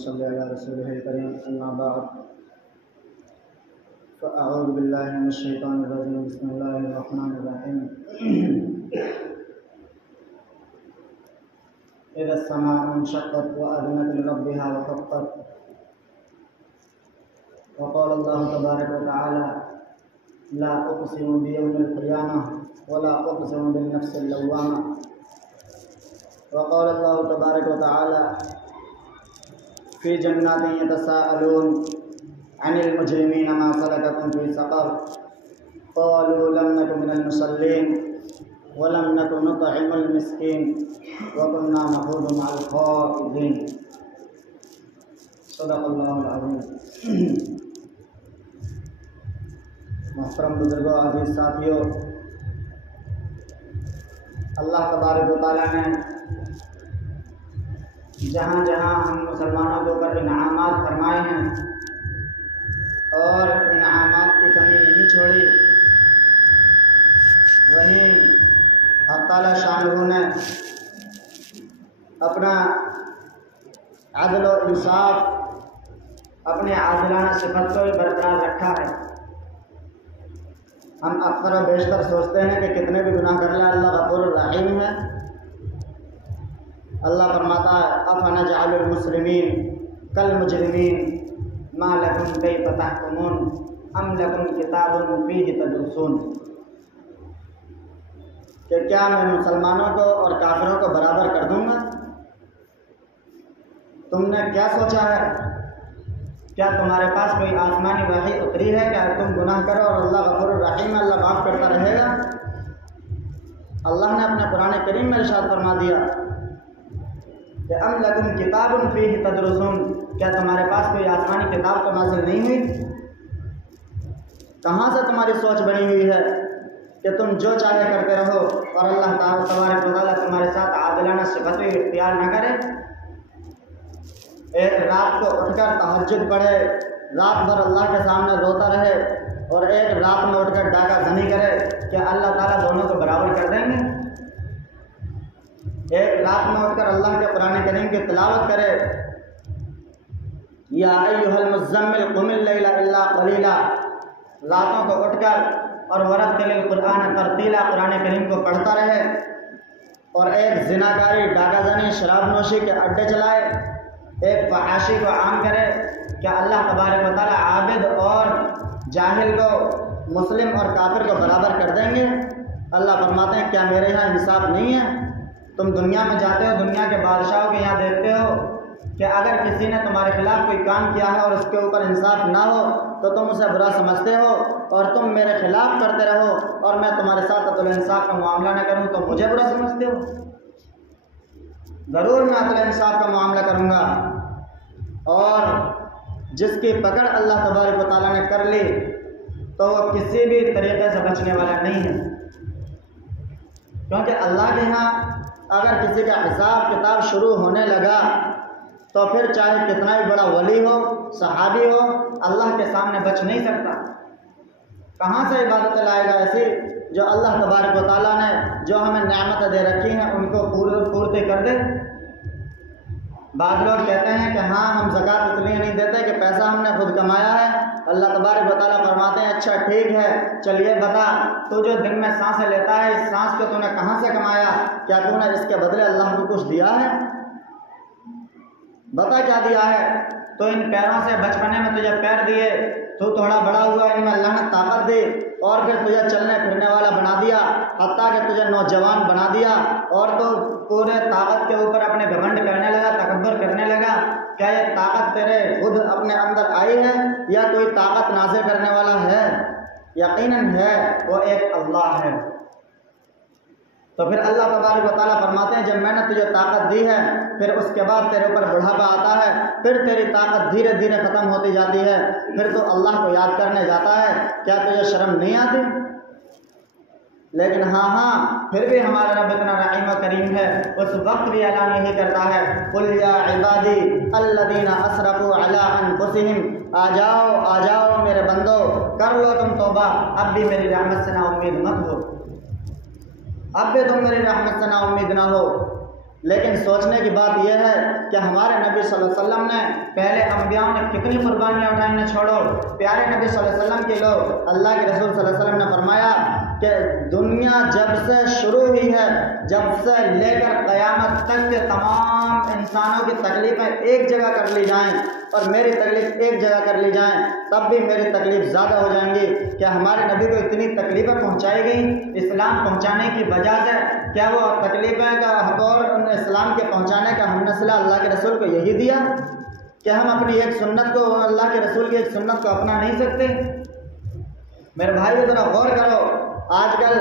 صلی علی رسولہ الکریم اما بعد فاعوذ باللہ من الشیطان الرجیم بسم اللہ الرحمن الرحیم اذا السماء انشقت واذنت لربها وحقت وقال الله تبارك وتعالى لا اقسم بيوم القيامة ولا اقسم بالنفس اللوامة وقال الله تبارك وتعالى في جنات يتساءلون عن المجرمين ما سلككم في سقر قالوا لم نك من المصلين ولم نك نطعم المسكين وكنا نخوض مع الخائضين صدق اللہ العظیم۔ محترم بزرگوں، عزیز ساتھیوں، اللہ تبارک و تعالیٰ نے جہاں جہاں ہم مسلمانوں کے اوپر انعامات فرمائے ہیں اور انعامات کی کمی نہیں چھوڑی، وہیں اللہ تعالیٰ شانہ نے اپنا عدل و انصاف، اپنے عادلانہ صفت کو برقرار رکھا ہے۔ ہم اکثر و بیشتر سوچتے ہیں کہ کتنے بھی گناہ کر لیں اللہ غفور الرحیم ہے۔ اللہ فرماتا ہے افنجعل المسلمین کالمجرمین ما لکم کیف تحکمون ام لکم کتاب فیہ تدرسون، کہ کیا میں مسلمانوں کو اور کافروں کو برابر کر دوں گا؟ تم نے کیا سوچا ہے؟ کیا تمہارے پاس کوئی آسمانی وحی اتری ہے کہ تم گناہ کرو اور اللہ غفور الرحیم اللہ معاف کرتا رہے گا؟ اللہ نے اپنے قرآن کریم میں ارشاد فرما دیا کہ ام لکم کتاب فیہ تدرسون، کیا تمہارے پاس کوئی آسمانی کتاب تو نازل نہیں ہوئی؟ کہاں سے تمہاری سوچ بنی ہوئی ہے کہ تم جو چاہے کرتے رہو اور اللہ تعالیٰ تبارک و تعالیٰ تمہارے ساتھ عادلانہ صفتیں اختیار نہ کرے؟ ایک رات کو اٹھ کر تہجد پڑھے، رات بھر اللہ کے سامنے روتا رہے اور ایک رات میں اٹھ کر ڈاکہ زنی کرے، کیا اللہ تعالیٰ دونوں کو برابر کر دیں گے؟ ایک رات میں اٹھ کر اللہ کے قرآن کریم کی تلاوت کرے، یا ایھا المزمل قم اللیل الا قلیلا، راتوں کو اٹھ کر اور ورتل القرآن ترتیلا قرآن کریم کو پڑھتا رہے، اور ایک زناکاری، ڈاکہ زنی، شراب نوشی کے اڈے چلائے، ایک فحاشی کو عام کرے، کیا اللہ تبارک و تعالیٰ عابد اور جاہل کو، مسلم اور کافر کو برابر کر دیں گے؟ اللہ فرماتے ہیں کیا میرے یہاں حساب نہیں ہے؟ تم دنیا میں جاتے ہو، دنیا کے بادشاہوں کے یہاں دیکھتے ہو کہ اگر کسی نے تمہارے خلاف کوئی کام کیا ہے اور اس کے اوپر انصاف نہ ہو تو تم اسے برا سمجھتے ہو، اور تم میرے خلاف کرتے رہو اور میں تمہارے ساتھ عدل و انصاف کا معاملہ نہ کروں تو مجھے برا سمجھتے ہو؟ ضرور میں عدل و انصاف کا معاملہ کروں گا، اور جس کی پکڑ اللہ تبارک و تعالیٰ نے کر لی تو وہ کسی بھی طریقے سے بچنے والا نہیں ہے، کیونکہ اللہ کے ہاں اگر کسی کا حساب کتاب شروع ہونے لگا تو پھر چاہے کتنا بھی بڑا ولی ہو، صحابی ہو، اللہ کے سامنے بچ نہیں سکتا۔ کہاں سے عبادتیں لائے گا ایسی جو اللہ تبارک و تعالیٰ نے جو ہمیں نعمتیں دے رکھی ہیں ان کو پورتے کر دے؟ بعض لوگ کہتے ہیں کہ ہاں ہم زکوٰۃ اس لیے نہیں دیتے کہ پیسہ ہم نے خود کمایا ہے۔ اللہ تبارک و تعالیٰ فرماتے ہیں اچھا ٹھیک ہے، چلیے بتا تو جو دن میں سانسیں لیتا ہے اس سانس کو تو نے کہاں سے کمایا؟ کیا تو نے اس کے بدلے اللہ کو کچھ دیا ہے؟ بتا کیا دیا ہے؟ تو ان پیروں سے بچپنے میں تجھے پیر دیے، تو تھوڑا بڑا ہوا ان میں اللہ نے طاقت دی اور پھر تجھے چلنے پھرنے والا بنا دیا، حتیٰ کہ تجھے نوجوان بنا دیا، اور تو پورے طاقت کے اوپر اپنے گھمنڈ کرنے لگا، تکبر کرنے لگا۔ کیا یہ طاقت تیرے خود اپنے اندر آئی ہے یا کوئی طاقت نازل کرنے والا ہے؟ یقیناً ہے وہ ایک اللہ ہے۔ تو پھر اللہ تبارک و تعالیٰ فرماتے ہیں جب میں نے تجھے طاقت دی ہے پھر اس کے بعد تیرے اوپر بڑھاپا آتا ہے، پھر تیری طاقت دھیرے دھیرے ختم ہوتی جاتی ہے، پھر تو اللہ کو یاد کرنے جاتا ہے، کیا تجھے شرم نہیں آتی؟ لیکن ہاں پھر بھی ہمارا رب اتنا رحیم و کریم ہے، اس وقت بھی اعلان یہی کرتا ہے قل یا عبادی الذین اسرفوا علی انفسہم، آ جاؤ میرے بندو، کر لو تم توبہ، اب بھی میری رحمت سے نا امید مت ہو، اب بھی تم میری رحمت سے نا امید نہ ہو۔ لیکن سوچنے کی بات یہ ہے کہ ہمارے نبی صلی اللہ علیہ وسلم نے پہلے انبیاء نے کتنی قربانیاں اٹھائیں نہ چھوڑو، پیارے نبی صلی اللہ علیہ وسلم کے لوگ، اللہ کے رسول صلی اللہ علیہ وسلم نے فرمایا کہ دنیا جب سے شروع ہوئی ہے، جب سے لے کر قیامت تک کے تمام انسانوں کی تکلیفیں ایک جگہ کر لی جائیں اور میری تکلیف ایک جگہ کر لی جائیں، تب بھی میری تکلیف زیادہ ہو جائیں گی۔ کیا ہمارے نبی کو اتنی تکلیفیں پہنچائی گئیں اسلام پہنچانے کی وجہ سے؟ کیا وہ تکلیفیں کا حقور اسلام کے پہنچانے کا ہم نے صلہ اللہ کے رسول کو یہی دیا کہ ہم اپنی ایک سنت کو، اللہ کے رسول کی ایک سنت کو اپنا نہیں سکتے؟ میرے بھائی ذرا غور کرو، آج کل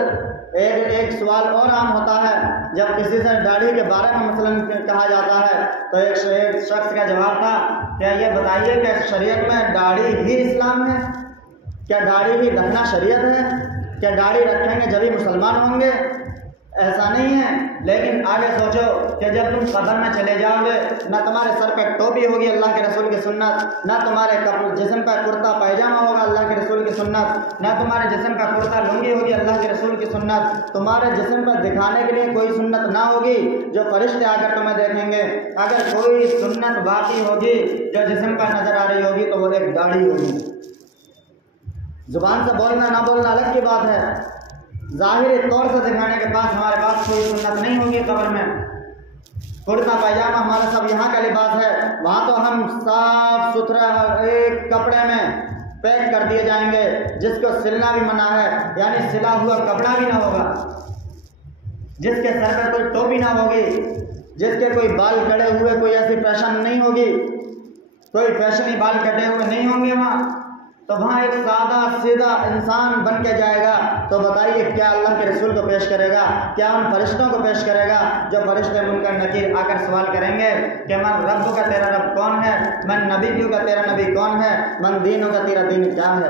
ایک سوال اور عام ہوتا ہے جب کسی سے داڑھی کے بارے میں مثلاً کہا جاتا ہے تو ایک شخص کا جواب تھا کیا یہ بتائیے کہ شریعت میں داڑھی ہی اسلام ہے؟ کیا داڑھی ہی رکھنا شریعت ہے؟ کیا داڑھی رکھیں گے جبھی مسلمان ہوں گے؟ ایسا نہیں ہے۔ لیکن آگے سوچو کہ جب تم قبر میں چلے جاؤ گے، نہ تمہارے سر پہ ٹوپی ہوگی اللہ کے رسول کی سنت، نہ تمہارے جسم پہ کرتا پائجامہ ہوگا اللہ کے رسول کی سنت، نہ تمہارے جسم پہ کرتا لنگی ہوگی اللہ کے رسول کی سنت، تمہارے جسم پہ دکھانے کے لیے کوئی سنت نہ ہوگی جو فرشتے آ کر تمہیں دیکھیں گے۔ اگر کوئی سنت باقی ہوگی جو جسم پہ نظر آ رہی ہوگی تو وہ ایک داڑھی ہوگی۔ زبان سے بولنا نہ بولنا الگ کی بات ہے، ظاہری طور سے دکھانے کے پاس ہمارے پاس کوئی سنت نہیں ہوگی۔ قبر میں کرتا پائجامہ ہمارا سب یہاں کا لباس ہے، وہاں تو ہم صاف ستھرا ایک کپڑے میں پیک کر دیے جائیں گے جس کو سلنا بھی منع ہے، یعنی سلا ہوا کپڑا بھی نہ ہوگا، جس کے سر پر کوئی ٹوپی نہ ہوگی، جس کے کوئی بال کڑے ہوئے کوئی ایسی فیشن نہیں ہوگی، کوئی فیشنی بال کٹے ہوئے نہیں ہوں گے وہاں، تو وہاں ایک سادہ سیدھا انسان بن کے جائے گا۔ تو بتائیے کیا اللہ کے رسول کو پیش کرے گا؟ کیا ان فرشتوں کو پیش کرے گا جو فرشتے منکر نکیر آ کر سوال کریں گے کہ من رب کا تیرا رب کون ہے، من نبی کا تیرا نبی کون ہے، من دینوں کا تیرا دین کیا ہے؟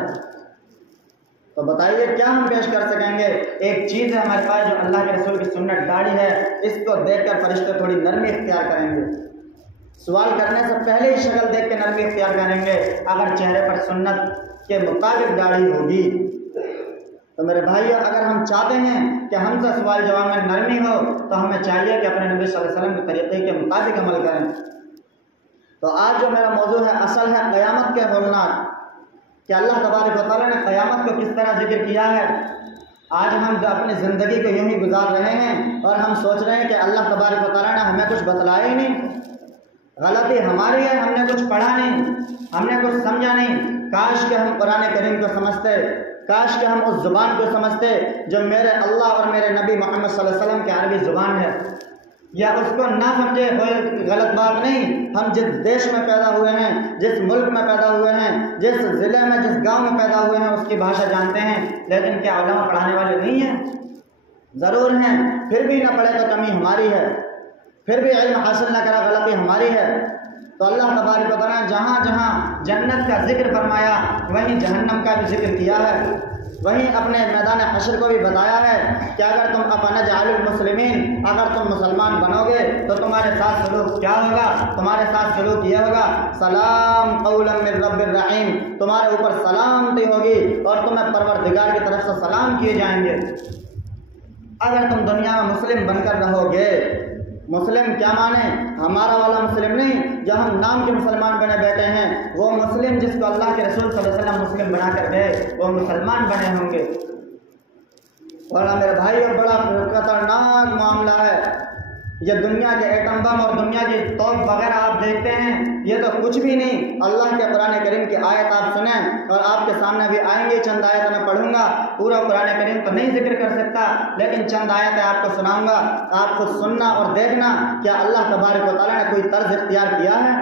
تو بتائیے کیا ہم پیش کر سکیں گے؟ ایک چیز ہے ہمارے پاس جو اللہ کے رسول کی سنت داڑھی ہے، اس کو دیکھ کر فرشتے تھوڑی نرمی اختیار کریں گے، سوال کرنے سے پہلے ہی شکل دیکھ کے نرمی اختیار کریں گے۔ اگر چہرے پر سنت کے مطابق داڑھی ہوگی تو میرے بھائیو، اگر ہم چاہتے ہیں کہ ہم سے سوال جواب میں نرمی ہو تو ہمیں چاہیے کہ اپنے نبی صلی اللہ علیہ وسلم کے طریقے کے مطابق عمل کریں۔ تو آج جو میرا موضوع ہے اصل ہے قیامت کے ہولناک، کہ اللہ تبارک و تعالیٰ نے قیامت کو کس طرح ذکر کیا ہے۔ آج ہم جو اپنی زندگی کو یوں ہی گزار رہے ہیں اور ہم سوچ رہے ہیں کہ اللہ تبارک و تعالیٰ نے ہمیں کچھ بتلایا ہی نہیں، غلطی ہماری ہے، ہم نے کچھ پڑھا نہیں، ہم نے کچھ سمجھا نہیں۔ کاش کہ ہم قرآن کریم کو سمجھتے، کاش کہ ہم اس زبان کو سمجھتے جو میرے اللہ اور میرے نبی محمد صلی اللہ علیہ وسلم کی عربی زبان ہے، یا اس کو نہ سمجھے کوئی غلط بات نہیں۔ ہم جس دیش میں پیدا ہوئے ہیں، جس ملک میں پیدا ہوئے ہیں، جس ضلع میں جس گاؤں میں پیدا ہوئے ہیں اس کی بھاشا جانتے ہیں، لیکن کیا علماء پڑھانے والے نہیں ہیں؟ ضرور ہیں، پھر بھی نہ پڑھے تو کمی ہماری ہے، پھر بھی علم حاصل نہ کرا غلطی ہماری ہے۔ تو اللہ تبارک و تعالیٰ نے جہاں جہاں جنت کا ذکر فرمایا وہیں جہنم کا بھی ذکر کیا ہے، وہیں اپنے میدان حشر کو بھی بتایا ہے کہ اگر تم افنجعل المسلمین، اگر تم مسلمان بنو گے تو تمہارے ساتھ سلوک کیا ہوگا؟ تمہارے ساتھ سلوک یہ ہوگا سلام قولا من رب الرحیم، تمہارے اوپر سلامتی ہوگی اور تمہیں پروردگار کی طرف سے سلام کیے جائیں گے۔ اگر تم دنیا میں مسلم بن کر رہو گے، مسلم کیا مانے؟ ہمارا والا مسلم نہیں جو ہم نام کے مسلمان بنے بیٹھے ہیں، وہ مسلم جس کو اللہ کے رسول صلی اللہ علیہ وسلم مسلم بنا کر گئے وہ مسلمان بنے ہوں گے۔ اور میرے بھائی بڑا خطرناک معاملہ ہے یہ دنیا کے ایٹم بم اور دنیا کی توپ وغیرہ آپ دیکھتے ہیں، یہ تو کچھ بھی نہیں۔ اللہ کے قرآن کریم کی آیت آپ سنیں، اور آپ کے سامنے بھی آئیں گے چند آیت میں پڑھوں گا، پورا قرآن کریم تو نہیں ذکر کر سکتا لیکن چند آیتیں آپ کو سناؤں گا، آپ خود سننا اور دیکھنا کیا اللہ تبارک و تعالیٰ نے کوئی طرز اختیار کیا ہے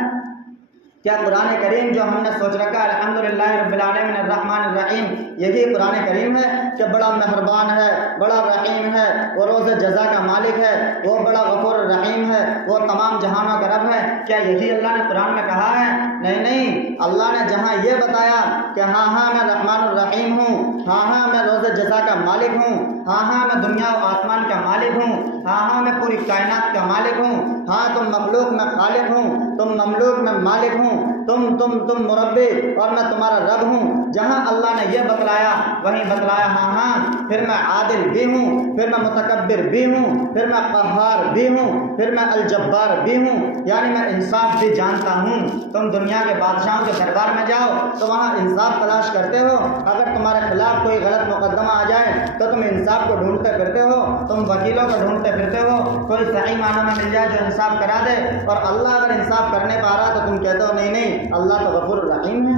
کیا قرآن کریم جو ہم نے سوچ رکھا ہے الحمدللہ رب العالمین الرحمن الرحیم یہی قرآن کریم ہے کہ بڑا مہربان ہے، بڑا رحیم ہے، وہ روز جزا کا مالک ہے، وہ بڑا غفور الرحیم ہے، وہ تمام جہانوں کا رب ہے؟ کیا یہی اللہ نے قرآن میں کہا ہے؟ نہیں، اللہ نے جہاں یہ بتایا کہ ہاں میں رحمان الرحیم ہوں، ہاں میں روز جزا کا مالک ہوں، ہاں میں دنیا و آسمان کا مالک ہوں، ہاں میں پوری کائنات کا مالک ہوں، ہاں تم مخلوق میں خالق ہوں، تم مملوک میں مالک ہوں، تم مربی اور میں تمہارا رب ہوں، جہاں اللہ نے یہ بتلایا وہیں بتلایا ہاں پھر میں عادل بھی ہوں، پھر میں متکبر بھی ہوں، پھر میں قہار بھی ہوں، پھر میں الجبار بھی ہوں، یعنی میں انصاف بھی جانتا ہوں۔ تم دنیا کے بادشاہوں کے دربار میں جاؤ تو وہاں انصاف تلاش کرتے ہو، اگر تمہارے خلاف کوئی غلط مقدمہ آ جائے تو تم انصاف کو ڈھونڈتے پھرتے ہو، تم وکیلوں کو ڈھونڈتے پھرتے ہو، کوئی صحیح معنوں میں مل جائے جو انصاف کرا دے، اور اللہ اگر انصاف کرنے پا رہا تو تم کہتے ہو نہیں اللہ تو غفور الرحیم ہے۔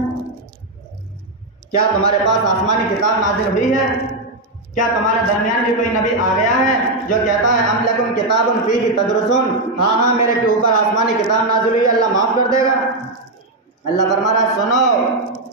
کیا تمہارے پاس آسمانی کتاب نازل ہوئی ہے؟ کیا تمہارے درمیان بھی کوئی نبی آ گیا ہے جو کہتا ہے ام لکم کتاب فیہ تدرسون، ہاں میرے کے اوپر آسمانی کتاب نازل ہوئی ہے، اللہ معاف کر دے گا؟ اللہ فرما رہا سنو،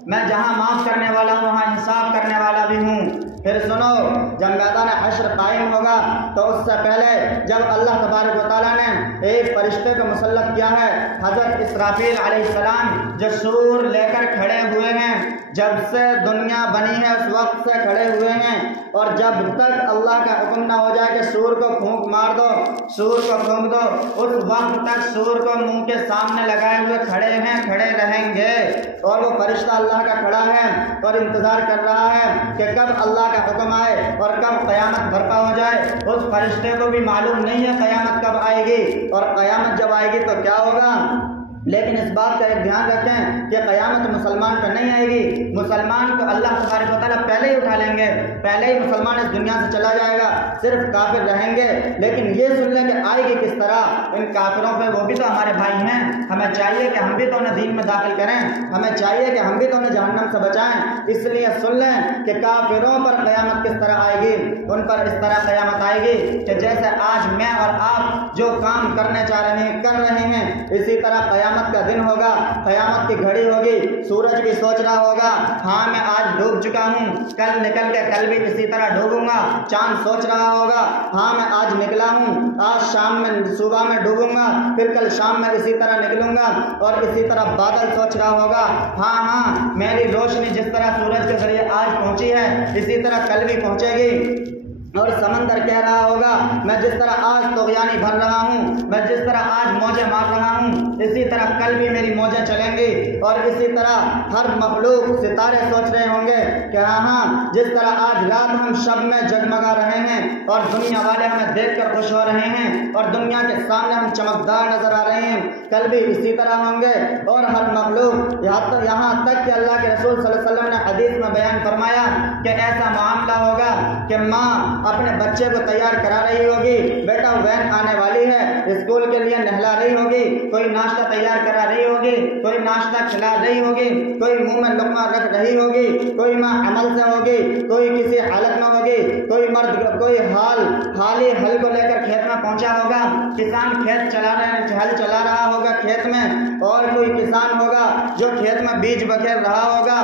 میں جہاں معاف کرنے والا ہوں وہاں انصاف کرنے والا بھی ہوں۔ پھر سنو، جب میدان حشر قائم ہوگا تو اس سے پہلے جب اللہ تبارک و تعالیٰ نے ایک فرشتے کو مسلط کیا ہے، حضرت اسرافیل علیہ السلام جو سور لے کر کھڑے ہوئے ہیں، جب سے دنیا بنی ہے اس وقت سے کھڑے ہوئے ہیں، اور جب تک اللہ کا حکم نہ ہو جائے کہ سور کو پھونک مار دو، سور کو پھونک دو، اس وقت تک سور کو منہ کے سامنے لگائے ہوئے کھڑے رہیں گے، اور وہ فرشتہ اللہ کا کھڑا ہے اور انتظار کر رہا ہے کہ کب اللہ کا حکم آئے اور کب قیامت برپا ہو جائے۔ اس فرشتے کو بھی معلوم نہیں ہے قیامت کب آئے گی، اور قیامت جب آئے گی تو کیا ہوگا، لیکن اس بات کا ایک دھیان رکھیں کہ قیامت مسلمان پہ نہیں آئے گی، مسلمان کو اللہ تبارک و تعالیٰ پہلے ہی اٹھا لیں گے، پہلے ہی مسلمان اس دنیا سے چلا جائے گا، صرف کافر رہیں گے۔ لیکن یہ سن لیں کہ آئے گی کس طرح، ان کافروں پہ، وہ بھی تو ہمارے بھائی ہیں، ہمیں چاہیے کہ ہم بھی تو انہیں دین میں داخل کریں، ہمیں چاہیے کہ ہم بھی تو انہیں جہنم سے بچائیں، اس لیے سن لیں کہ کافروں پر قیامت کس طرح آئے گی، ان پر اس طرح قیامت آئے گی کہ جیسے آج میں اور آپ جو کام کرنے کر رہے ہیں، اسی طرح قیامت کا دن ہوگا، قیامت کی گھڑی ہوگی، سورج بھی سوچ رہا ہوگا ہاں میں آج ڈوب چکا ہوں، کل نکل کے کل بھی اسی طرح ڈوبوں گا، چاند سوچ رہا ہوگا ہاں میں آج نکلا ہوں، آج شام میں صبح میں ڈوبوں گا، پھر کل شام میں اسی طرح نکلوں گا، اور اسی طرح بادل سوچ رہا ہوگا ہاں میری روشنی جس طرح سورج کے ذریعے آج پہنچی ہے اسی طرح کل بھی پہنچے گی، اور سمندر کہہ رہا ہوگا میں جس طرح آج طغیانی بھر رہا ہوں، میں جس طرح آج موجیں مار رہا ہوں، اسی طرح کل بھی میری موجیں چلیں گی، اور اسی طرح ہر مخلوق ستارے سوچ رہے ہوں گے کہ ہاں جس طرح آج رات ہم شب میں جگمگا رہے ہیں اور دنیا والے ہمیں دیکھ کر خوش ہو رہے ہیں اور دنیا کے سامنے ہم چمکدار نظر آ رہے ہیں، کل بھی اسی طرح ہوں گے۔ اور ہر مخلوق یہاں تک کہ اللہ کے رسول صلی اللہ علیہ وسلم نے حدیث میں بیان فرمایا کہ ایسا معاملہ ہوگا کہ ماں اپنے بچے کو تیار کرا رہی ہوگی، بیٹا وین آنے والی ہے، اسکول کے لیے نہلا رہی ہوگی، کوئی ناشتہ تیار کرا رہی ہوگی، کوئی ناشتہ کھلا رہی ہوگی، کوئی منہ میں لقمہ رکھ رہی ہوگی، کوئی ماں عمل سے ہوگی، کوئی کسی حالت میں ہوگی، کوئی مرد کوئی حالی ہل کو لے کر کھیت میں پہنچا ہوگا، کسان کھیت ہل چلا رہا ہوگا کھیت میں، اور کوئی کسان ہوگا جو کھیت میں بیج بکھیر رہا ہوگا،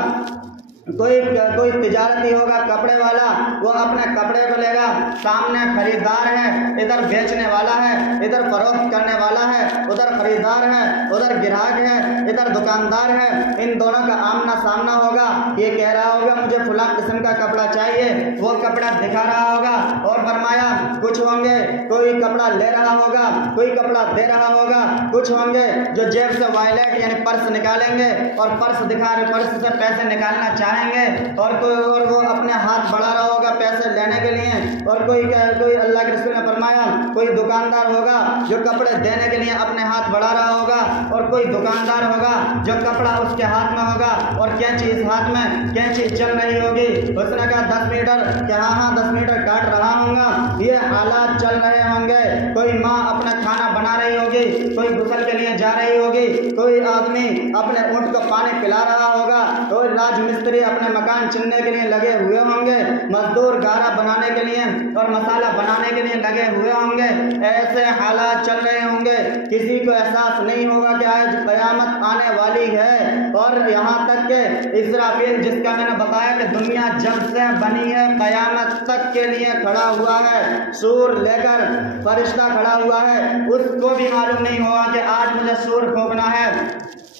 کوئی تجارتی ہوگا کپڑے والا، وہ اپنے کپڑے کو لے گا، سامنے خریدار ہے، ادھر بیچنے والا ہے، ادھر فروخت کرنے والا ہے، ادھر خریدار ہے، ادھر گراہک ہے، ادھر دکاندار ہے، ان دونوں کا آمنا سامنا ہوگا، یہ کہہ رہا ہوگا مجھے فلاں قسم کا کپڑا چاہیے، وہ کپڑا دکھا رہا ہوگا، اور فرمایا کچھ ہوں گے کوئی کپڑا لے رہا ہوگا، کوئی کپڑا دے رہا ہوگا، کچھ ہوں گے جو جیب سے وائلیٹ یعنی پرس نکالیں گے اور پرس سے پیسے نکالنا چاہیں گے، اور وہ اپنے ہاتھ بڑھا رہا ہوگا پیسے لینے کے لیے، اور کوئی اللہ کے رسول نے فرمایا کوئی دکاندار ہوگا جو کپڑے دینے کے لیے اپنے ہاتھ بڑھا رہا ہوگا، اور کوئی دکاندار ہوگا جو کپڑا اس کے ہاتھ میں ہوگا اور کینچی اس ہاتھ میں کینچی چل رہی ہوگی، اس نے کہا 10 میٹر کہ ہاں 10 میٹر کاٹ رہا ہوں گا، یہ حالات چل رہے ہوں گے، کوئی ماں اپنا کھانا بنا رہی ہوگی، کوئی غسل کے لیے جا رہی ہوگی، کوئی آدمی اپنے اونٹ کو پانی پلا رہا ہوگا، کوئی راج مستری اپنے مکان چننے کے لیے لگے ہوئے ہوں گے، مزدور گارا بنا بنانے کے لیے اور مسالہ بنانے کے لیے لگے ہوئے ہوں گے۔ ایسے حالات چل رہے ہوں گے، کسی کو احساس نہیں ہوگا کہ آج قیامت آنے والی ہے۔ اور یہاں تک کہ اسرافیل، جس کا میں نے بتایا کہ دنیا جب سے بنی ہے قیامت تک کے لیے کھڑا ہوا ہے، سور لے کر فرشتہ کھڑا ہوا ہے، اس کو بھی معلوم نہیں ہوگا کہ آج مجھے سور پھونکنا ہے۔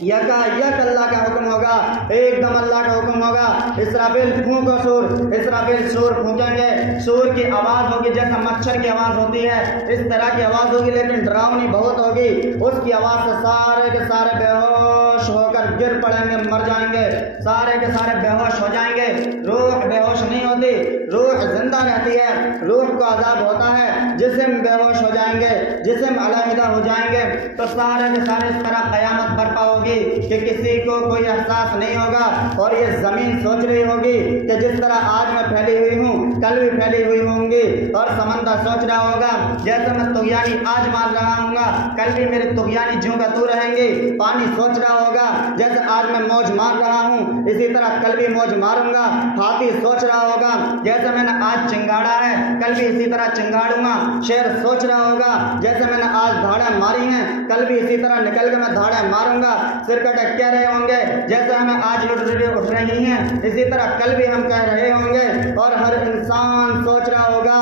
یکا یک اللہ کا حکم ہوگا، ایک دم اللہ کا حکم ہوگا، اسرافیل پھونکو سور۔ اسرافیل سور پھونکیں گے، سور کی آواز ہوگی جیسا مچھر کی آواز ہوتی ہے، اس طرح کی آواز ہوگی، لیکن ڈراؤنی بہت ہوگی۔ اس کی آواز سے سارے کے سارے بے ہوش ہو کر گر پڑیں گے، مر جائیں گے، سارے کے سارے بے ہوش ہو جائیں گے۔ روح بے ہوش نہیں ہوتی، روح زندہ رہتی ہے، روح کو عذاب ہوتا ہے، جسم بے ہوش ہو جائیں گے، جسم علیحدہ ہو جائیں گے۔ تو سارے کے سارے اس طرح قیامت برپا ہوگی کہ کسی کو کوئی احساس نہیں ہوگا، اور یہ زمین سوچ رہی ہوگی کہ جس طرح آج میں پھیلی ہوئی ہوں کل بھی پھیلی ہوئی ہوں گی، اور سمندر سوچ رہا ہوگا جیسے میں طغیانی آج مار رہا ہوں گا کل بھی میری طغیانی جوں کا تو رہیں گی۔ پانی سوچ رہا ہوگا جیسے آج میں موج مار رہا ہوں اسی طرح کل بھی موج ماروں گا۔ ہاتھی سوچ رہا ہوگا جیسے میں نے آج چنگاڑا ہے کل بھی اسی طرح چنگاڑوں گا۔ شیر سوچ رہا ہوگا جیسے میں نے آج دھاڑیں ماری ہیں کل بھی اسی طرح نکل کے میں دھاڑیں ماروں گا۔ سرکٹے کہہ رہے ہوں گے جیسے ہمیں آج اٹھ رہی ہیں اسی طرح کل بھی ہم کہہ رہے ہوں گے۔ اور ہر انسان سوچ رہا ہوگا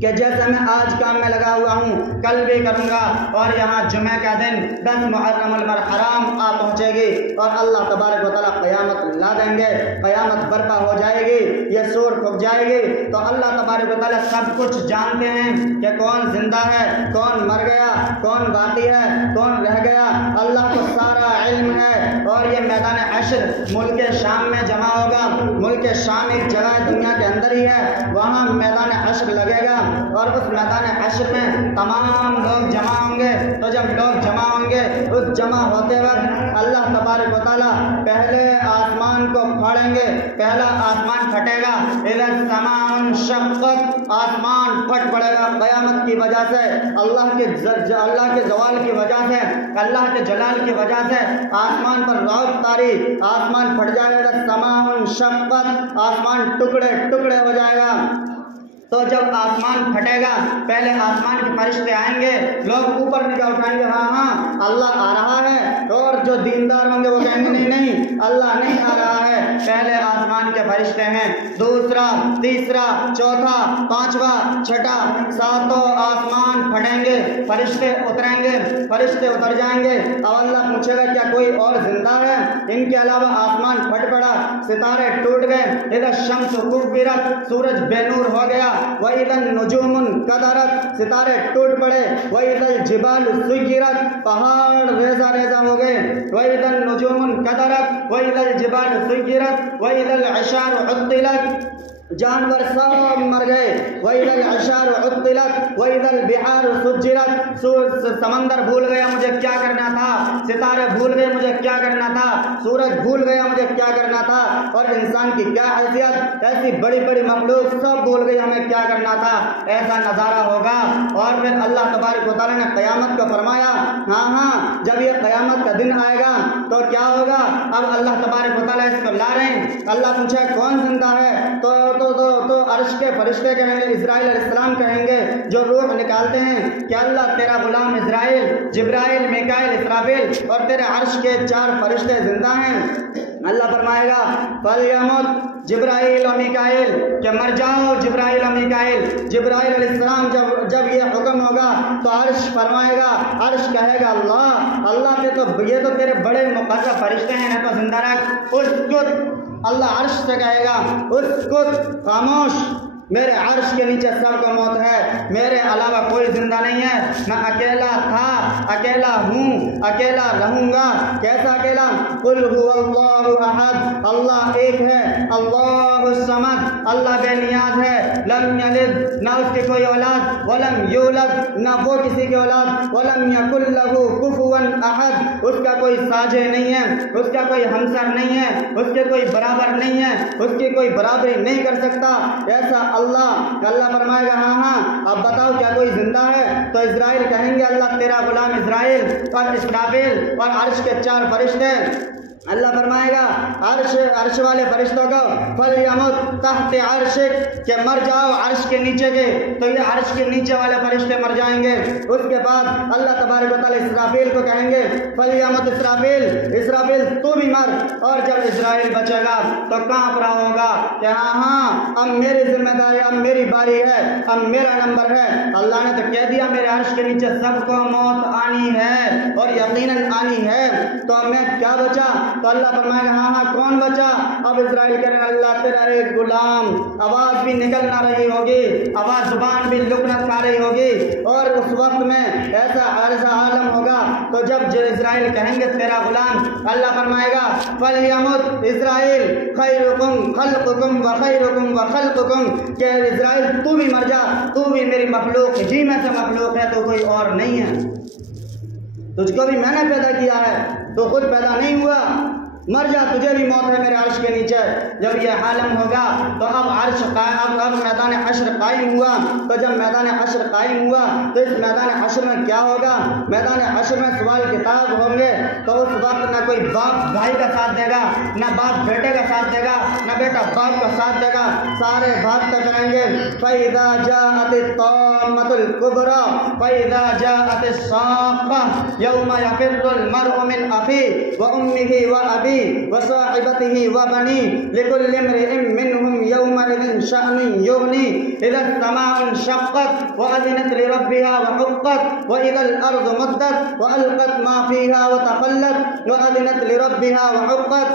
کہ جیسے میں آج کام میں لگا ہوا ہوں کل بھی کروں گا۔ اور یہاں جمعہ کا دن 10 محرم المحرم آ پہنچے گی اور اللہ تبارک و تعالیٰ قیامت لا دیں گے، قیامت برپا ہو جائے گی، یہ سور پھک جائے گی۔ تو اللہ تبارک و تعالیٰ سب کچھ جانتے ہیں کہ کون زندہ ہے، کون مر گیا، کون باقی ہے، کون رہ گیا، اللہ کو سارا علم ہے۔ اور یہ میدان حشر ملک شام میں جمع ہوگا۔ ملک شام ایک جگہ دنیا کے اندر ہی ہے، وہاں میدان حشر لگے گا، اور اس میدان حشر میں تمام لوگ جمع ہوں گے۔ تو جب لوگ جمع ہوں گے اس جمع ہوتے وقت اللہ تبارک و تعالیٰ پہلے آسمان کو پھاڑیں گے، پہلا آسمان پھٹے گا، اذا السماء انشقت، آسمان پھٹ پڑے گا قیامت کی وجہ سے، اللہ کے زوال کی وجہ سے، اللہ کے جلال کی وجہ سے آسمان پر روشنی طاری، آسمان پھٹ جائے گا، السماء انشقت، آسمان ٹکڑے ٹکڑے ہو جائے گا۔ تو جب آسمان پھٹے گا پہلے آسمان کے فرشتے آئیں گے، لوگ اوپر نگاہ اٹھائیں گے، ہاں ہاں اللہ آ رہا ہے، اور جو دیندار ہوں گے وہ کہیں گے نہیں نہیں اللہ نہیں آ رہا ہے، پہلے آسمان کے فرشتے ہیں، دوسرا تیسرا چوتھا پانچواں چھٹا ساتوں آسمان پھٹیں گے، فرشتے اتریں گے، فرشتے اتر جائیں گے۔ اب اللہ پوچھے گا کیا کوئی اور زندہ ہے؟ ان کے علاوہ آسمان پھٹ پڑا، ستارے ٹوٹ گئے، اذا الشمس کورت، سورج بے نور ہو گیا، وَإِذَا النُّجُومُ انْكَدَرَتْ، ستارے ٹوٹ پڑے، وَإِذَا الْجِبَالُ سُيِّرَتْ، پہاڑ ریزہ ریزہ ہو گئے، وَإِذَا النُّجُومُ انْكَدَرَتْ وَإِذَا الْجِبَالُ سُيِّرَتْ وَإِذَا الْعِشَارُ عُطِّلَتْ، جانور سب مر گئے، وَإِذَا الْعِشَارُ عُطِّلَتْ وَإِذَا الْبِحَارُ سُجِّرَتْ، سمندر بھول گیا مجھے کیا کرنا تھا، ستارے بھول گئے مجھے کیا کرنا تھا، سورج بھول گیا مجھے کیا کرنا تھا، اور انسان کی کیا حیثیت، ایسی بڑی بڑی مخلوق سب بھول گئی ہمیں کیا کرنا تھا، ایسا نظارہ ہوگا۔ اور پھر اللہ تبارک و تعالیٰ نے قیامت کو فرمایا، ہاں ہاں جب یہ قیامت کا دن آئے گا تو کیا ہوگا؟ اب اللہ تبارک و تعالیٰ اس کو لا رہے ہیں، اللہ پوچھے کون زندہ ہے، تو عرش کے فرشتے کہیں گے، اسرائیل علیہ السلام کہیں گے جو روح نکالتے ہیں کہ اللہ تیرا غلام اسرائیل، جبرائیل، میکائیل، اسرافیل اور تیرے عرش کے 4 فرشتے زندہ ہیں۔ اللہ فرمائے گا فَلْيَمُتْ جبرائیل و میکائیل، کہ مر جاؤ جبرائیل و میکائیل۔ جبرائیل علیہ السلام جب یہ حکم ہوگا تو عرش فرمائے گا، عرش کہے گا اللہ یہ تو تیرے بڑے مقرب فرشتے ہیں، نہ تو زندہ رکھ، اسکت، اللہ عرش سے کہے گا اسکت، خاموش، میرے عرش کے نیچے سب کو موت ہے، میرے علاوہ کوئی زندہ نہیں ہے، میں اکیلا تھا، اکیلا ہوں، اکیلا رہوں گا۔ کیسا اکیلا؟ قل هو اللہ احد، اللہ ایک ہے، اللہ الصمد، اللہ بے نیاز ہے، لم یلد، نہ اس کی کوئی اولاد، ولم یولد، نہ وہ کسی کی اولاد، ولم یکن لہ کفوا احد، اس کا کوئی ساجے نہیں ہے، اس کا کوئی ہمسر نہیں ہے، اس کے کوئی برابر نہیں ہے، اس کی کوئی برابری نہیں کر سکتا، ایسا اللہ فرمائے گا ہاں ہاں اب بتاؤ کیا کوئی زندہ ہے؟ تو اسرائیل کہیں گے اللہ تیرا غلام اسرائیل اور اسرافیل اور عرش کے 4 فرشتے اللہ فرمائے گا عرش والے فرشتوں کو فَلْيَمُتْ تَحْتِ عَرْشِكَ کہ مر جاؤ عرش کے نیچے کے، تو یہ عرش کے نیچے والے فرشتے مر جائیں گے۔ اس کے بعد اللہ تبارک و تعالیٰ اسرافیل کو کہیں گے فَلْيَمُتْ اسرافیل تو بھی مر، اور جب اسرائیل بچے گا تو کانپ رہا ہوگا کہ ہاں اب میری ذمہ داری، اب میری باری ہے، اب میرا نمبر ہے۔ اللہ نے تو کہہ دیا میرے عرش کے نیچے سب کو موت آنی ہے اور یقیناً آنی ہے، تو میں کیا بچا؟ تو اللہ فرمائے گا ہاں کون بچا؟ اب اسرائیل کہنے اللہ تیرا ایک غلام، آواز بھی نکل نہ رہی ہوگی، آواز زبان بھی لک نہ کھا رہی ہوگی، اور اس وقت میں ایسا عالم ہوگا تو جب اسرائیل کہیں گے تیرا غلام، اللہ فرمائے گا فَلْيَمُتْ اسرائیل خَيْرُكُمْ خَلْقُكُمْ وَخَيْرُكُمْ وَخَلْقُكُمْ کہ اسرائیل تو بھی مر جا، تو بھی میری مخلوق ہی میں سے مخلوق ہے، تو کوئی اور نہیں ہے، تجھ کو بھی میں نے پیدا کیا ہے، تو خود پیدا نہیں ہوا، مر جا، تجھے بھی موت ہے میرے عرش کے نیچے۔ جب یہ عالم ہوگا تو اب اب میدان حشر قائم ہوا، تو جب میدان حشر قائم ہوا تو اس میدان حشر میں کیا ہوگا؟ میدان حشر میں سوال کتاب ہوں گے، تو اس وقت نہ کوئی باپ بھائی کا ساتھ دے گا، نہ باپ بیٹے کا ساتھ دے گا، نہ بیٹا باپ کا ساتھ دے گا، سارے بھاگتے کریں گے۔ فَإِذَا جَاءَتِ الطَّامَّةُ الْكُبْرَىٰ فَإِذَا جَاءَتِ الصَّاخَّةُ يَوْمَ يَفِرُّ الْمَرْءُ مِنْ أَخِيهِ وَأُمِّهِ وَأَبِيهِ وصاحبته وبنيه لكل امرئ منهم يومئذ شأن يغنيه إذا السماء انشقت وأذنت لربها وحقت وإذا الأرض مدت وألقت ما فيها وتخلت وأذنت لربها وحقت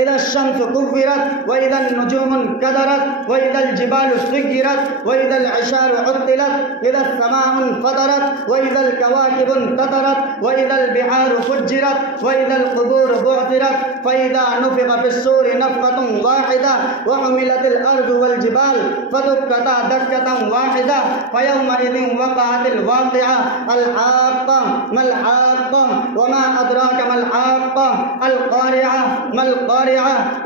إذا الشمس كورت وإذا النجوم انكدرت وإذا الجبال سيرت وإذا العشار عطلت إذا السماء انفطرت وإذا الكواكب انتثرت وإذا البحار فجرت وإذا القبور بعثرت فإذا نفخ في الصور نفخة واحدة وحملت الأرض والجبال فدكتا دكة واحدة فيومئذ وقعت الواقعة الحاقة ما الحاقة وما أدراك ما الحاقة القارعة ما القارعة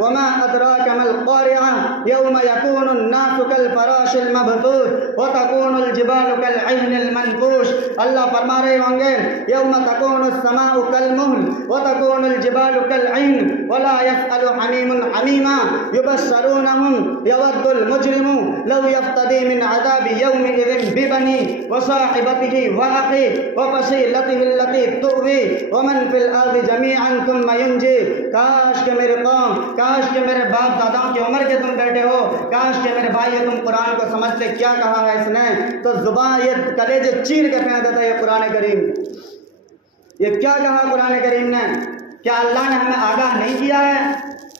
وما أدراك ما القارعة يوم يكون الناس كالفراش المبثوث وتكون الجبال كالعهن المنفوش۔ اللہ فرما رہے ہوں گے يوم تكون السماء كالمهل وتكون الجبال كالعهن ولا يسأل حميم حميما يبشرونهم يود المجرم لو يفتدي من عذاب يومئذ ببنيه وصاحبته وأخيه وفصيلته التي تؤويه ومن في الأرض جميعا ثم ينجيه۔ کاش کہ میرے قوم، کاش کہ میرے باپ داداؤں کی عمر کے تم بیٹھے ہو، کاش کہ میرے بھائی تم قرآن کو سمجھتے کیا کہا ہے اس نے، تو زبان یہ کلیجے چیر کے پھینک دیتا ہے یہ قرآن کریم۔ یہ کیا کہا قرآن کریم نے؟ کیا اللہ نے ہمیں آگاہ نہیں کیا ہے؟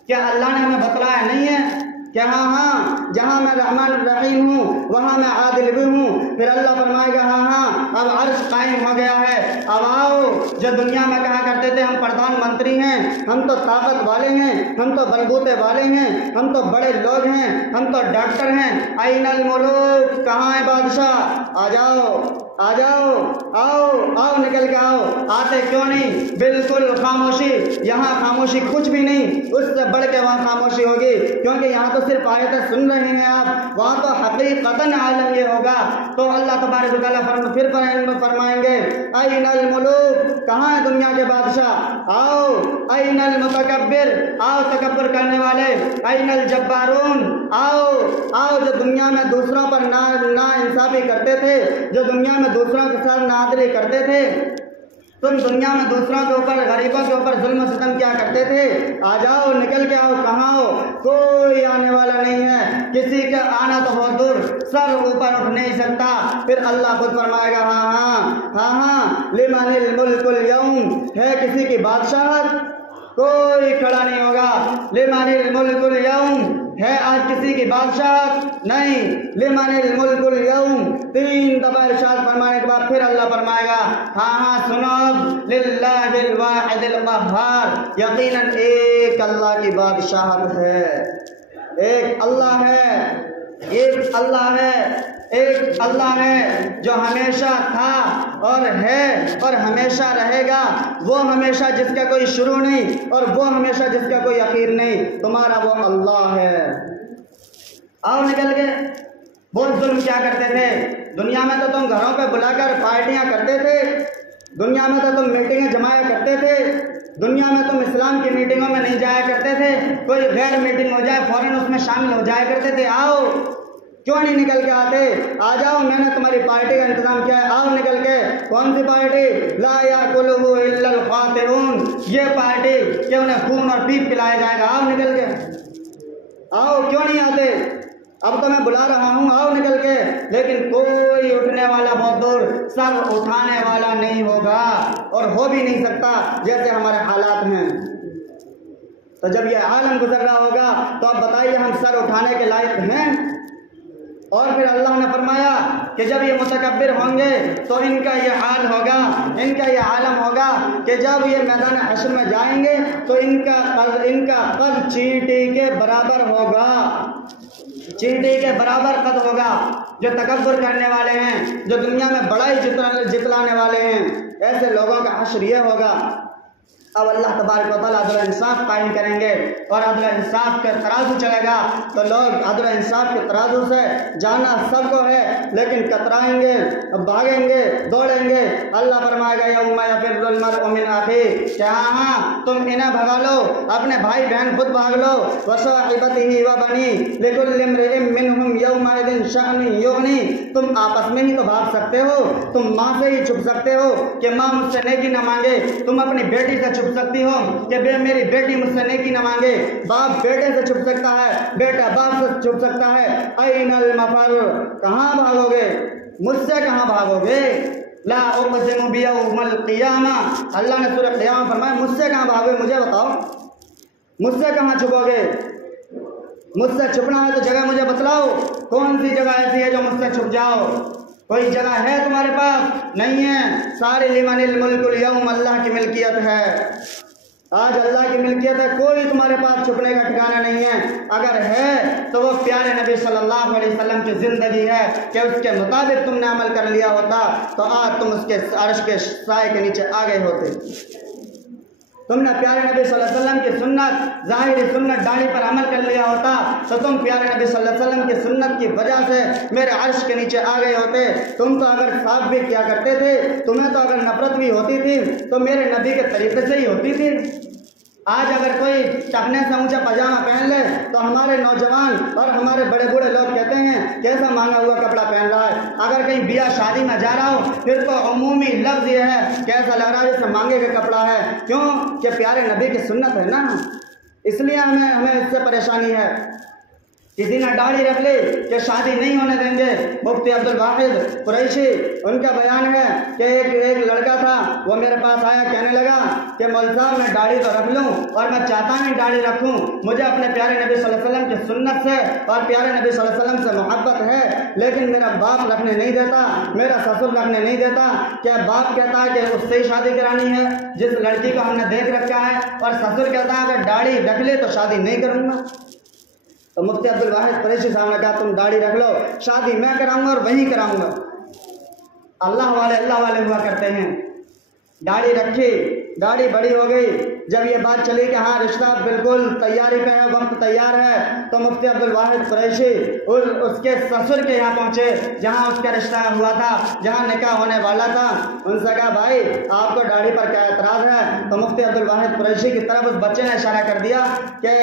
کیا اللہ نے ہمیں بتلایا نہیں ہے کہ ہاں جہاں میں رحمان الرحیم ہوں وہاں میں عادل بھی ہوں؟ پھر اللہ فرمائے گا ہاں اب عرش قائم ہو گیا ہے، اب آؤ جو دنیا میں کہا کرتے تھے ہم پردھان منتری ہیں، ہم تو طاقت والے ہیں، ہم تو بلبوتے والے ہیں، ہم تو بڑے لوگ ہیں، ہم تو ڈاکٹر ہیں، این الملوک کہاں ہے بادشاہ؟ آ جاؤ آ جاؤ، آؤ آؤ نکل کے آؤ۔ آتے کیوں نہیں؟ بالکل خاموشی، یہاں خاموشی کچھ بھی نہیں، اس سے بڑھ کے وہاں خاموشی ہوگی، کیونکہ یہاں تو صرف آیتیں سن رہے ہیں آپ، وہاں تو حقیقتاً عالم یہ ہوگا۔ تو اللہ تبارک و تعالیٰ پھر فرمائیں گے این الملوک کہاں ہے دنیا کے بادشاہ؟ آؤ این المتکبر آؤ تکبر کرنے والے، این الجبارون آؤ آؤ جو دنیا میں دوسروں پر نا انصافی کرتے تھے، جو دنیا میں دوسروں کے ساتھ ناعدلی کرتے تھے، تم دنیا میں دوسروں کے اوپر غریبوں کے اوپر ظلم و ستم کیا کرتے تھے، آ جاؤ نکل کے آؤ، کہاں ہو؟ کوئی آنے والا نہیں ہے، کسی کا آنا تو بہت دور، سر اوپر اٹھ نہیں سکتا۔ پھر اللہ خود فرمائے گا ہاں لمن الملک اليوم ہے کسی کی بادشاہت؟ کوئی کھڑا نہیں ہوگا۔ لمن الملک اليوم ہے آج کسی کی بادشاہت؟ نہیں۔ لمن الملک اليوم تین دفعہ ارشاد فرمانے کے بعد پھر اللہ فرمائے گا ہاں سنو للہ الواحد القہار، یقیناً ایک اللہ کی بادشاہت ہے، ایک اللہ ہے، ایک اللہ ہے، ایک اللہ ہے جو ہمیشہ تھا اور ہے اور ہمیشہ رہے گا، وہ ہمیشہ جس کا کوئی شروع نہیں اور وہ ہمیشہ جس کا کوئی آخر نہیں، تمہارا وہ اللہ ہے۔ آؤ نکل کے بہت ظلم کیا کرتے تھے دنیا میں، تو تم گھروں پہ بلا کر پارٹیاں کرتے تھے، دنیا میں تو تم میٹنگیں جمایا کرتے تھے، دنیا میں تم اسلام کی میٹنگوں میں نہیں جایا کرتے تھے، کوئی غیر میٹنگ ہو جائے فوراً اس میں شامل ہو جایا کرتے تھے، آؤ کیوں نہیں نکل کے آتے؟ آ جاؤ، میں نے تمہاری پارٹی کا انتظام کیا ہے، آؤ نکل کے۔ کون سی پارٹی؟ لا یاکلہ الا الخاطئون، یہ پارٹی کہ انہیں خون اور پیپ پلایا جائے گا، آؤ نکل کے، آؤ، کیوں نہیں آتے؟ اب تو میں بلا رہا ہوں، آؤ نکل کے، لیکن کوئی اٹھنے والا بہت دور، سر اٹھانے والا نہیں ہوگا، اور ہو بھی نہیں سکتا جیسے ہمارے حالات ہیں۔ تو جب یہ عالم گزر رہا ہوگا تو اب بتائیے ہم سر اٹھانے کے لائق ہیں؟ اور پھر اللہ نے فرمایا کہ جب یہ متکبر ہوں گے تو ان کا یہ حال ہوگا، ان کا یہ عالم ہوگا کہ جب یہ میدان حشر میں جائیں گے تو ان کا قد چینٹی کے برابر ہوگا، چینٹی کے برابر قد ہوگا۔ جو تکبر کرنے والے ہیں، جو دنیا میں بڑائی جتلانے والے ہیں، ایسے لوگوں کا حشر یہ ہوگا۔ اب اللہ تبارک و تعالیٰ عدل و انصاف قائم کریں گے اور عدل و انصاف کا ترازو چلے گا، تو لوگ عدل و انصاف کے ترازو سے جانا سب کو ہے، لیکن کترائیں گے، بھاگیں گے، دوڑیں گے۔ اللہ فرمائے گا یوم یفر المرء من اخیہ، کہ ہاں تم انہیں بھگا لو، اپنے بھائی بہن خود بھاگ لو، وصاحبتہ وبنیہ لکل امرئ منہم یومئذ شأن یغنیہ، تم آپس میں ہی تو بھاگ سکتے ہو، تم ماں سے ہی چھپ سکتے ہو کہ ماں مجھ سے نیکی نہ مانگے، تم اپنی بیٹی سے چھپ سکتی ہو کہ میری بیٹی مجھ سے نیکی نہ مانگے، باپ بیٹے سے چھپ سکتا ہے، بیٹا باپ سے چھپ سکتا ہے۔ این المفر، کہاں بھاگو گے؟ مجھ سے کہاں بھاگو گے؟ لا اقسم بیوم القیامہ، اللہ نے سورہ قیامہ فرمایا مجھ سے کہاں بھاگو گے؟ مجھے بتاؤ، مجھ سے کہاں چھپو گے؟ مجھ سے چھپنا ہے تو جگہ مجھے بتلاؤ، کون سی جگہ ایسی ہے جو مجھ سے چھپ جاؤ؟ کوئی جگہ ہے تمہارے پاس؟ نہیں ہے۔ سارے لمن الملک اليوم، اللہ کی ملکیت ہے، آج اللہ کی ملکیت ہے، کوئی تمہارے پاس چھپنے کا ٹھکانہ نہیں ہے۔ اگر ہے تو وہ پیارے نبی صلی اللہ علیہ وسلم کی زندگی ہے کہ اس کے مطابق تم نے عمل کر لیا ہوتا تو آج تم اس کے عرش کے سائے کے نیچے آ گئے ہوتے۔ تم نے پیارے نبی صلی اللہ علیہ وسلم کی سنت، ظاہری سنت داڑھی پر عمل کر لیا ہوتا تو تم پیارے نبی صلی اللہ علیہ وسلم کی سنت کی وجہ سے میرے عرش کے نیچے آ گئے ہوتے۔ تم تو اگر صاف بھی کیا کرتے تھے، تمہیں تو اگر نفرت بھی ہوتی تھی تو میرے نبی کے طریقے سے ہی ہوتی تھی۔ آج اگر کوئی ٹخنے سے اونچا پاجامہ پہن لے تو ہمارے نوجوان اور ہمارے بڑے بوڑھے لوگ کہتے ہیں کیسا مانگا ہوا کپڑا پہن رہا ہے۔ اگر کہیں بیاہ شادی میں جا رہا ہو پھر تو عمومی لفظ یہ ہے کیسا لگ رہا ہے جیسے مانگے کا کپڑا ہے، کیوں کہ پیارے نبی کی سنت ہے نا، اس لیے ہمیں اس سے پریشانی ہے۔ کسی نے داڑھی رکھ لی کہ شادی نہیں ہونے دیں گے۔ مفتی عبد الواحد قریشی، ان کا بیان ہے کہ ایک لڑکا تھا، وہ میرے پاس آیا، کہنے لگا کہ مولوی صاحب میں داڑھی تو رکھ لوں اور میں چاہتا نہیں داڑھی رکھوں، مجھے اپنے پیارے نبی صلی اللہ علیہ وسلم کی سنت سے اور پیارے نبی صلی اللہ علیہ وسلم سے محبت ہے، لیکن میرا باپ رکھنے نہیں دیتا، میرا سسر رکھنے نہیں دیتا۔ کیا باپ کہتا ہے کہ اس سے ہی شادی کرانی ہے جس لڑکی کو ہم نے دیکھ رکھا ہے، اور سسر کہتا ہے اگر داڑھی رکھ لے تو شادی نہیں کروں گا۔ تو مفتی عبد الواحد قریشی صاحب نے کہا تم داڑھی رکھ لو، شادی میں کراؤں گا اور وہیں کراؤں گا۔ اللہ والے ہوا کرتے ہیں۔ داڑھی رکھی، داڑھی بڑی ہو گئی، جب یہ بات چلی کہ ہاں رشتہ بالکل تیاری پہ ہے، وقت تیار ہے، تو مفتی عبد الواحد قریشی اس کے سسر کے یہاں پہنچے جہاں اس کا رشتہ ہوا تھا، جہاں نکاح ہونے والا تھا۔ ان سے کہا بھائی آپ کو داڑھی پر کیا اعتراض ہے؟ تو مفتی عبد الواحد قریشی کی طرف اس بچے نے اشارہ کر دیا کہ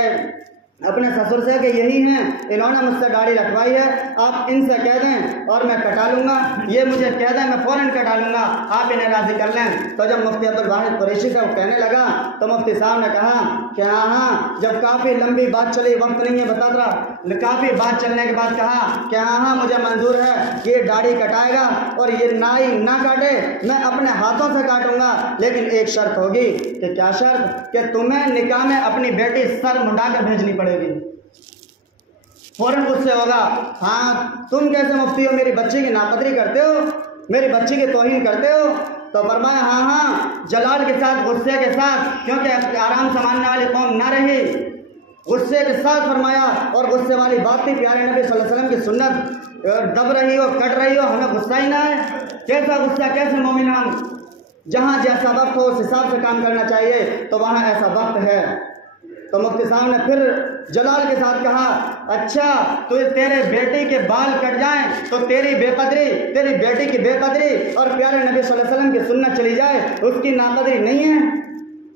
اپنے سسر سے کہ یہی ہیں، انہوں نے مجھ سے داڑھی رکھوائی ہے، آپ ان سے کہہ دیں اور میں کٹا لوں گا، یہ مجھے کہہ دیں میں فوراً کٹا لوں گا، آپ انہیں راضی کر لیں۔ تو جب مفتی عبد الواحد قریشی سے وہ کہنے لگا تو مفتی صاحب نے کہا کہ ہاں جب کافی لمبی بات چلی، وقت نہیں ہے بتا رہا، کافی بات چلنے کے بعد کہا کہ ہاں مجھے منظور ہے کہ یہ داڑھی کٹائے گا اور یہ نائی نہ کاٹے، میں اپنے ہاتھوں سے کاٹوں گا، لیکن ایک شرط ہوگی۔ کہ کیا شرط؟ کہ تمہیں نکاح میں اپنی بیٹی سر منڈا کر بھیجنی پڑے گی۔ فوراً غصے ہوگا، ہاں تم کیسے مفتی ہو، میری بچی کی ناقدری کرتے ہو، میری بچی کی توہین کرتے ہو؟ تو فرمایا ہاں جلال کے ساتھ، غصے کے ساتھ، کیونکہ آرام سے ماننے والی قوم نہ رہی، غصے کے ساتھ فرمایا، اور غصے والی بات تھی پیارے نبی صلی اللہ علیہ وسلم کی سنت دب رہی ہو، کٹ رہی ہو، ہمیں غصہ ہی نہ ہے؟ کیسا غصہ، کیسے مومن ہم؟ جہاں جیسا وقت ہو اس حساب سے کام کرنا چاہیے، تو وہاں ایسا وقت ہے۔ تو مفتی صاحب نے پھر جلال کے ساتھ کہا اچھا تو تیرے بیٹی کے بال کٹ جائیں تو تیری بے قدری، تیری بیٹی کی بے قدری اور پیارے نبی صلی اللہ علیہ وسلم کی سنت چلی جائے، اس کی ناقدری نہیں ہے؟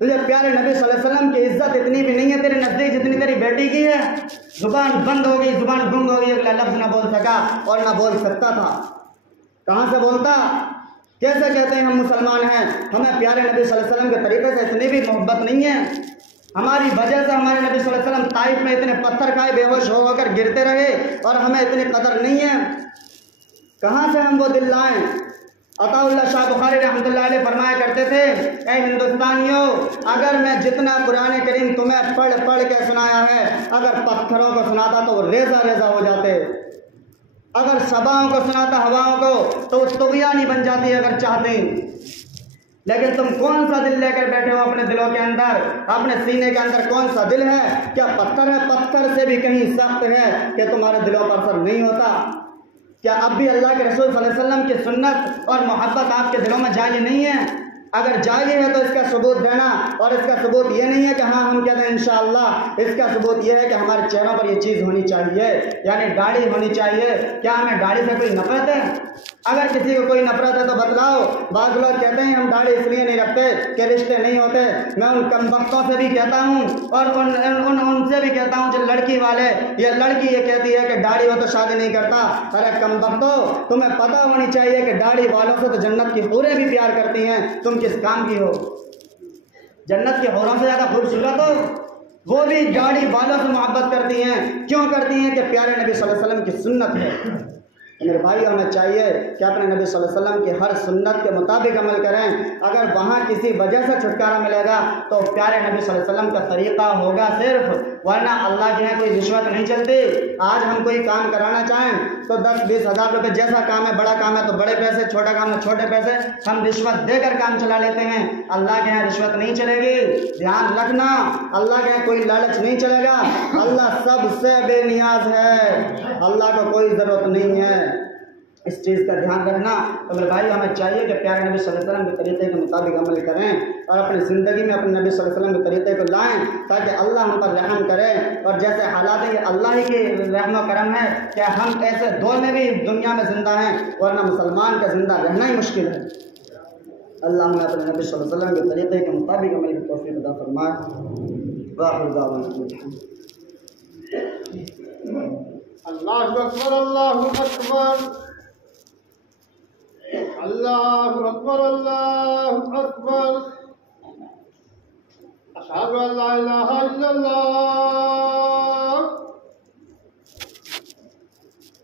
تجھے پیارے نبی صلی اللہ علیہ وسلم کی عزت اتنی بھی نہیں ہے تیرے نزدیک جتنی تیری بیٹی کی ہے. زبان بند ہو گئی, زبان گنگ ہو گئی, اگلا لفظ نہ بول سکا اور نہ بول سکتا تھا. کہاں سے بولتا؟ کیسے کہتے ہیں ہم مسلمان ہیں؟ ہمیں پیارے نبی صلی اللہ علیہ وسلم کے طریقے سے اتنی بھی محبت نہیں ہے. ہماری وجہ سے ہمارے نبی صلی اللہ علیہ وسلم طائف میں اتنے پتھر کھائے, بے ہوش ہو کر گرتے رہے, اور ہمیں اتنی قدر نہیں ہے. کہاں سے ہم وہ دل لائیں؟ عطا اللہ شاہ بخاری رحمۃ اللہ علیہ فرمایا کرتے تھے, اے ہندوستانیوں, اگر میں جتنا قرآن کریم تمہیں پڑھ پڑھ کے سنایا ہے, اگر پتھروں کو سناتا تو وہ ریزہ ریزہ ہو جاتے. اگر صباؤں کو سناتا, ہواؤں کو, تو وہ طغیانی بن جاتی اگر چاہتی. لیکن تم کون سا دل لے کر بیٹھے ہو اپنے دلوں کے اندر؟ اپنے سینے کے اندر کون سا دل ہے؟ کیا پتھر ہے؟ پتھر سے بھی کہیں سخت ہے کہ تمہارے دلوں پر اثر نہیں ہوتا. کیا اب بھی اللہ کے رسول صلی اللہ علیہ وسلم کی سنت اور محبت آپ کے دلوں میں جاری نہیں ہے؟ اگر جاری ہے تو اس کا ثبوت دینا, اور اس کا ثبوت یہ نہیں ہے کہ ہاں ہم کہتے ہیں انشاءاللہ. اس کا ثبوت یہ ہے کہ ہمارے چہروں پر یہ چیز ہونی چاہیے, یعنی داڑھی ہونی چاہیے. کیا ہمیں داڑھی سے کوئی نفرت ہے؟ اگر کسی کو کوئی نفرت ہے تو بتلاؤ. بعض لوگ کہتے ہیں ہم داڑھی اس لیے نہیں رکھتے کہ رشتے نہیں ہوتے. میں ان کم وقتوں سے بھی کہتا ہوں, اور ان سے بھی کہتا ہوں جو لڑکی والے, یہ لڑکی یہ کہتی ہے کہ داڑھی ہو تو شادی نہیں کرتا. ارے کم وقتوں, تمہیں پتہ ہونی چاہیے کہ داڑھی والوں سے تو جنت کی حوریں بھی پیار کرتی ہیں. تم کس کام کی ہو؟ جنت کی حوروں سے زیادہ خوبصورت ہو. وہ بھی داڑھی والوں سے محبت کرتی ہیں. کیوں کرتی ہیں؟ کہ پیارے نبی صلی اللہ علیہ وسلم کی سنت ہے. میرے بھائی, ہمیں چاہیے کہ اپنے نبی صلی اللہ علیہ وسلم کی ہر سنت کے مطابق عمل کریں. اگر وہاں کسی وجہ سے چھٹکارا ملے گا تو پیارے نبی صلی اللہ علیہ وسلم کا طریقہ ہوگا صرف, ورنہ اللہ کے یہاں کوئی رشوت نہیں چلتی. آج ہم کوئی کام کرانا چاہیں تو 10-20 ہزار روپے جیسا کام ہے, بڑا کام ہے تو بڑے پیسے, چھوٹا کام ہے چھوٹے پیسے, ہم رشوت دے کر کام چلا لیتے ہیں. اللہ کے یہاں رشوت نہیں چلے گی. دھیان رکھنا, اللہ کے یہاں کوئی لالچ نہیں چلے گا. اللہ سب سے بے نیاز ہے, اللہ کو کوئی ضرورت نہیں ہے. اس چیز کا دھیان رکھنا. تو میرے بھائی, ہمیں چاہیے کہ پیارے نبی صلی اللہ علیہ وسلم کے طریقے کے مطابق عمل کریں, اور اپنی زندگی میں اپنے نبی صلی اللہ علیہ وسلم کے طریقے کو لائیں, تاکہ اللہ ہم پر رحم کرے. اور جیسے حالات ہیں, یہ اللہ ہی کے رحم و کرم ہے کہ ہم ایسے دور میں بھی دنیا میں زندہ ہیں, ورنہ مسلمان کا زندہ رہنا ہی مشکل ہے. اللہ ہمیں اپنے نبی صلی اللہ علیہ وسلم کے طریقے کے مطابق عمل کی توفیق عطا فرمائے. وآخر دعوانا اللہ اکبر, اللہ اکبر, اللہ اکبر, اللہ اکبر. اشہد ان لا الہ الا اللہ,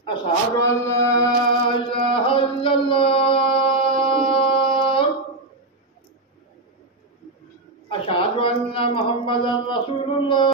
اشہد ان لا الہ الا اللہ, اشہد ان محمدا رسول اللہ.